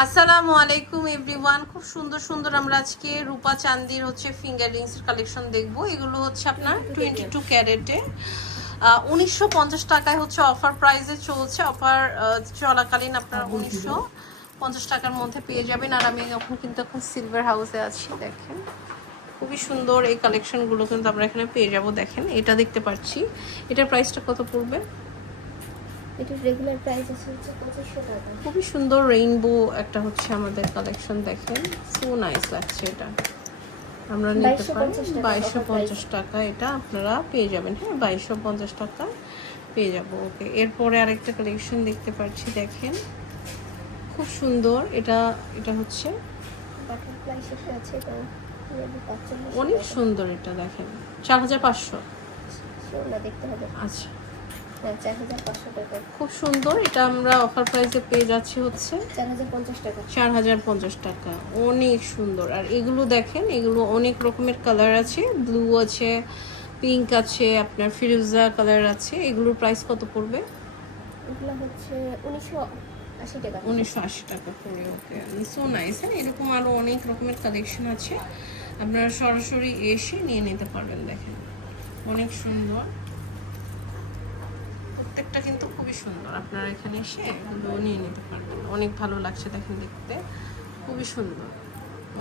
আসসালামু আলাইকুম এভরিওয়ান খুব সুন্দর সুন্দর আমরা আজকে রূপা চান্দির হচ্ছে ফিঙ্গার রিংস কালেকশন দেখব। এগুলো হচ্ছে আপনার টোয়েন্টি টু ক্যারেটে উনিশশো পঞ্চাশ টাকায় হচ্ছে অফার প্রাইসে চলছে। অফার চলাকালীন আপনার উনিশশো পঞ্চাশ টাকার মধ্যে পেয়ে যাবেন। আর আমি এখন কিন্তু এখন সিলভার হাউসে আছি দেখেন। খুবই সুন্দর এই কালেকশনগুলো কিন্তু আমরা এখানে পেয়ে যাব দেখেন। এটা দেখতে পাচ্ছি। এটার প্রাইসটা কত পড়বে? এটার রেগুলার প্রাইস আছে হচ্ছে পঁচিশশো টাকা। খুবই সুন্দর রেইনবো একটা হচ্ছে আমাদের কালেকশন দেখেন। সো নাইস লাগছে এটা। আমরা নিতে পারি বাইশশো পঞ্চাশ টাকা এটা আপনারা পেয়ে যাবেন। হ্যাঁ বাইশশো পঞ্চাশ টাকা পেয়ে যাব। ওকে এরপরে আরেকটা কালেকশন দেখতে পাচ্ছি দেখেন। খুব সুন্দর। এটা এটা হচ্ছে অনেক সুন্দর এটা দেখেন। চার হাজার পাঁচশো। দেখতে হবে। আচ্ছা। চার হাজার পাঁচশো টাকা। খুব সুন্দর এটা আমরা অফার প্রাইসে পেয়ে যাচ্ছি হচ্ছে চার হাজার পঞ্চাশ টাকা। চার হাজার পঞ্চাশ টাকা। অনেক সুন্দর। আর এগুলো দেখেন এগুলো অনেক রকমের কালার আছে। ব্লু আছে পিঙ্ক আছে আপনার ফিরোজা কালার আছে। এগুলোর প্রাইস কত পড়বে? এগুলো হচ্ছে উনিশশো আশি টাকা। উনিশশো আশি টাকা করে ওকে সো নাইস হ্যাঁ? এরকম আরও অনেক রকমের কালেকশন আছে। আপনারা সরাসরি এসে নিয়ে নিতে পারবেন দেখেন। অনেক সুন্দর। প্রত্যেকটা কিন্তু খুবই সুন্দর। আপনারা এখানে এসে এগুলো নিয়ে নিতে পারবেন। অনেক ভালো লাগছে দেখেন দেখতে। খুবই সুন্দর।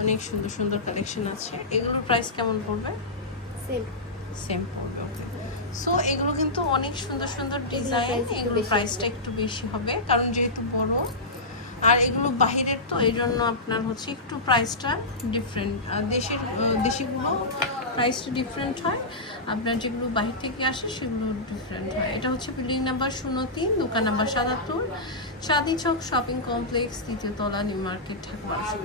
অনেক সুন্দর সুন্দর কালেকশন আছে। এগুলোর প্রাইস কেমন পড়বে? সেম সেম পড়বে ওকে সো এগুলো কিন্তু অনেক সুন্দর সুন্দর ডিজাইন এগুলোর প্রাইসটা একটু বেশি হবে কারণ যেহেতু বড়। আর এগুলো বাহিরের তো এই জন্য আপনার হচ্ছে একটু প্রাইসটা ডিফারেন্ট আর দেশের দেশিগুলো প্রাইসটা ডিফারেন্ট হয়, আপনার যেগুলো বাহির থেকে আসে সেগুলো ডিফারেন্ট হয়। এটা হচ্ছে বিল্ডিং নাম্বার শূন্য তিন, দোকান নাম্বার সাতাত্তর চাঁদি চক শপিং কমপ্লেক্স দ্বিতীয় তলা নিউ মার্কেট বারোশো